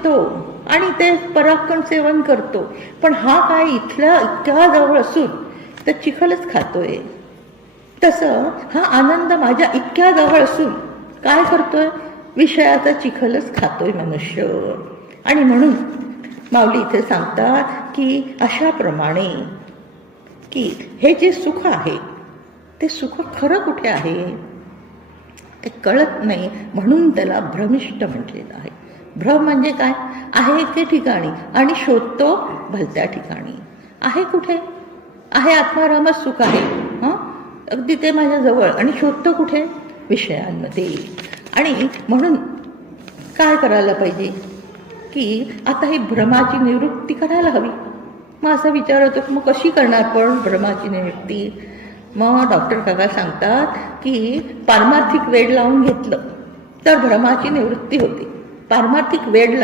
पितो आणि ते पराक्रम सेवन करतो, पण हा काय इतक्या जवळ असून तर चिखलच खातोय. तसं हा आनंद माझ्या इतक्या जवळ असून काय करतोय? विषयाचा चिखलच खातोय मनुष्य. आणि म्हणून माऊली इथे सांगतात की अशाप्रमाणे की हे जे सुख आहे ते सुख खरं कुठे आहे ते कळत नाही, म्हणून त्याला भ्रमिष्ट म्हटलेलं आहे. भ्रम म्हणजे काय? आहे ते ठिकाणी आणि शोधतो भलत्या ठिकाणी. आहे कुठे? आहे आत्मारामच सुख आहे, अगदी ते माझ्या जवळ, आणि शोधतो कुठे? विषयांमध्ये. आणि म्हणून काय करायला पाहिजे की आता ही भ्रमाची निवृत्ती करायला हवी. मग असं विचार होतो की मग कशी करणार पण भ्रमाची निवृत्ती? मग डॉक्टर काका सांगतात की पारमार्थिक वेड लावून घेतलं तर भ्रमाची निवृत्ती होते. पारमार्थिक वेड